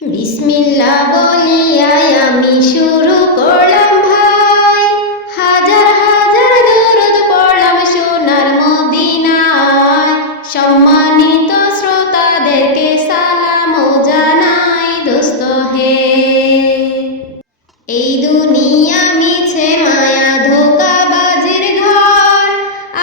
বিসমিল্লাহ বলিয়া আমি শুরু করলাম ভাই, হাজার হাজার দরুদ পড়লাম সোনার মদিনায়। সম্মানিত শ্রোতাদেরকে সালাম জানাই দোস্ত হে। এই দুনিয়া মিছে মায়া ধোঁকাবাজির ঘর,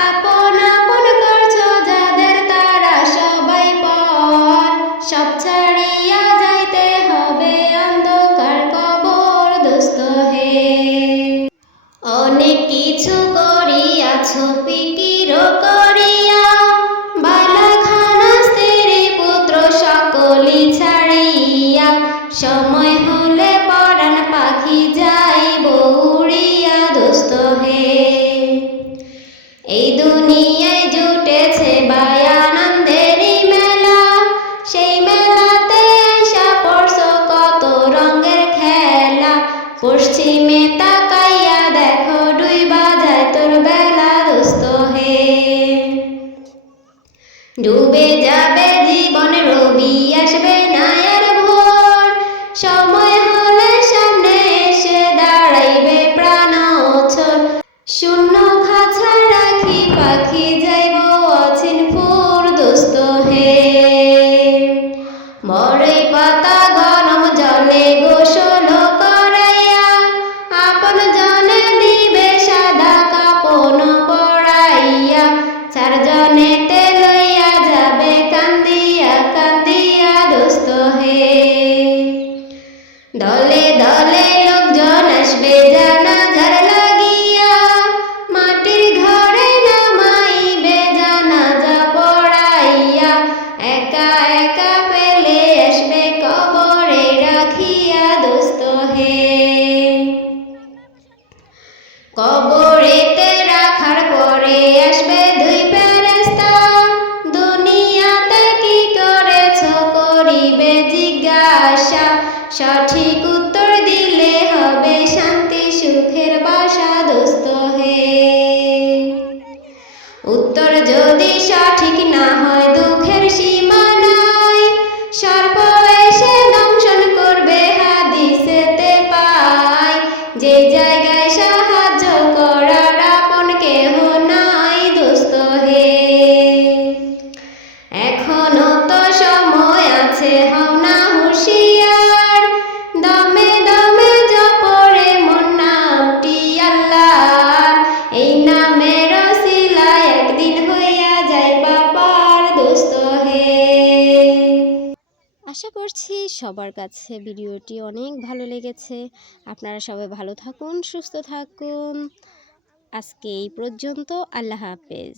আপন আপন করছো যাদের তারা সবাই পর। সব ছাড়িয়া যাইতে হবে অন্ধকার কবর দোস্ত হে। অনেক কিছু করিয়াছো ফিকির করিয়া, বালাখানা স্ত্রী পুত্র সকলি ছাড়িয়া। সময় হলে পরাণ পাখি যাইব উড়িয়া দোস্ত হে। এই দুনিয়ায় জুটেছে ভাই আনন্দেরই মেলা, সেই মেলাতে আইসা পড়ছো কত রঙের খেলা। পশ্চিমে তাকাইয়া দেখো ডুইবা যায় তোর বেলা দোস্ত হে। ডুবে যাবে জীবন রবি আসবে না আর ভোর, সময় হলে সামনে এসে দাঁড়াইবে প্রাণ অছর। শূন্য খাঁচা রাখি পাখি যাইব অচিন ফুর দোস্ত হে। বড়ই পাতা গরম জলে গোসল করাইয়া, আপন জনে দিবে সাদা কাপন পরাইয়া। চারজনেতে লইয়া যাবে কান্দিয়া কান্দিয়া দোস্ত হে। দলে দলে লোকজন আসবে জানাজার লাগিয়া, মাটির ঘরে নামাইবে জানাজা পড়াইয়া। একা একা পেলে আসবে কবরে রাখিয়া দোস্ত হে। কবরেতে রাখার পরে আসবে দুই ফেরেশতা, দুনিয়াতে কি করেছো করিবে জিজ্ঞাসা। সঠিক উত্তর দিলে হবে শান্তি সুখের বাসা দোস্ত হে। উত্তর যদি সঠিক না হয় দুঃখের সীমা নাই, সর্প এসে দংশন করবে হাদিসেতে পাই। যে জায়গায় সাহায্য করার আপন কেহ নাই দোস্ত হে। এখনো তো সময় আছে হও না হুঁশিয়ার, দমে দমে জপরে মোর নামটি আল্লাহর। এই নামের ওসিলায় একদিন হইয়া যাইবা পার দোস্ত হে। আশা করছি সবার কাছে ভিডিওটি অনেক ভালো লেগেছে। আপনারা সবাই ভালো থাকুন, সুস্থ থাকুন। আজকে এই পর্যন্ত। আল্লাহ হাফেজ।